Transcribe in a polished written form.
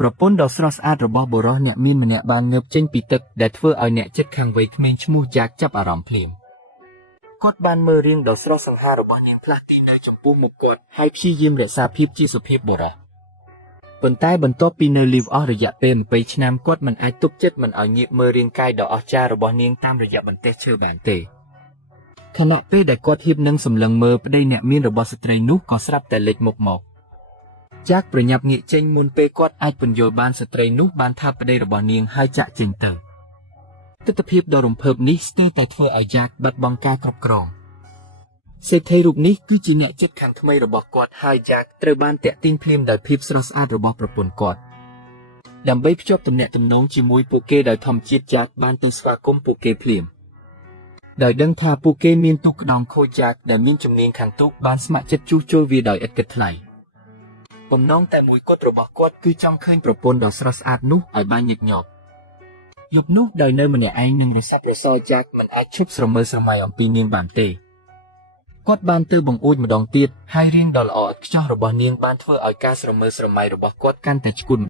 ប្រពន្ធដ៏ស្រស់ស្អាតរបស់បុរសអ្នកមានម្នាក់បានងើបចេញពីទឹកដែលធ្វើឲ្យអ្នកចិត្តខាងវ័យក្មេងឈ្មោះយ៉ាកចាប់អារម្មណ៍ភ្លាមគាត់បានមើលរាងដ៏ស្រស់សង្ហារបស់នាងផ្លាស់ទីនៅចំពោះមុខគាត់ហើយព្យាយាមរក្សាភាពជាសុភាពបុរសប៉ុន្តែបន្ទាប់ពីនៅលីវអស់រយៈពេល20ឆ្នាំគាត់មិនអាចទប់ចិត្តមិនឲ្យងាកមើលរាងកាយដ៏អស្ចារ្យរបស់នាងតាមរយៈបន្ទះឈើបានទេខណៈពេលដែលគាត់ហៀបនឹងសម្លឹងមើលប្តីអ្នកមានរបស់ស្ត្រីនោះក៏ស្រាប់តែលេចមុខមកយ៉ាកប្រញាប់ងាកចេញមុនពេលគាត់អាចពន្យល់បានស្ត្រីនោះបានថាប្តីរបស់នាងហើយចាក់ចេញទៅទិដ្ឋភាពដ៏រំភើបនេះស្ទើរតែធ្វើឲ្យយ៉ាកបាត់បង់ការគ្រប់គ្រងសេដ្ឋីរូបនេះគឺជាអ្នកចិត្តខាងថ្មីរបស់គាត់ហើយយ៉ាកត្រូវបានតាក់ទាញភ្លាមដោយភាពស្រស់ស្អាតរបស់ប្រពន្ធគាត់ដើម្បីភ្ជាប់ទំនាក់ទំនងជាមួយពួកគេដោយធម្មជាតិយ៉ាកបានទៅស្វាគមន៍ពួកគេភ្លាមដោយដឹងថាពួកគេមានទូកក្តោងខូចយ៉ាកដែលមានជំនាញខាងទូកបានស្ម័គ្រចិត្តជួសជុលវាដោយឥតគិតថ្លៃបំណងតែមួយគត់របស់គាត់គឺចង់ឃើញប្រពន្ធដ៏ស្រស់ស្អាតនោះឲ្យបានញឹកញាប់យប់នោះដោយនៅម្នាក់ឯងនឹងរស័ព្ទរសយ៉ាកមិនអាចឈប់ស្រមើស្រមៃអំពីនាងបានទេគាត់បានទៅបង្អួចម្ដងទៀតហើយរាងដ៏ល្អឥតខ្ចោះរបស់នាងបានធ្វើឲ្យការស្រមើស្រមៃរបស់គាត់កាន់តែឆ្គុន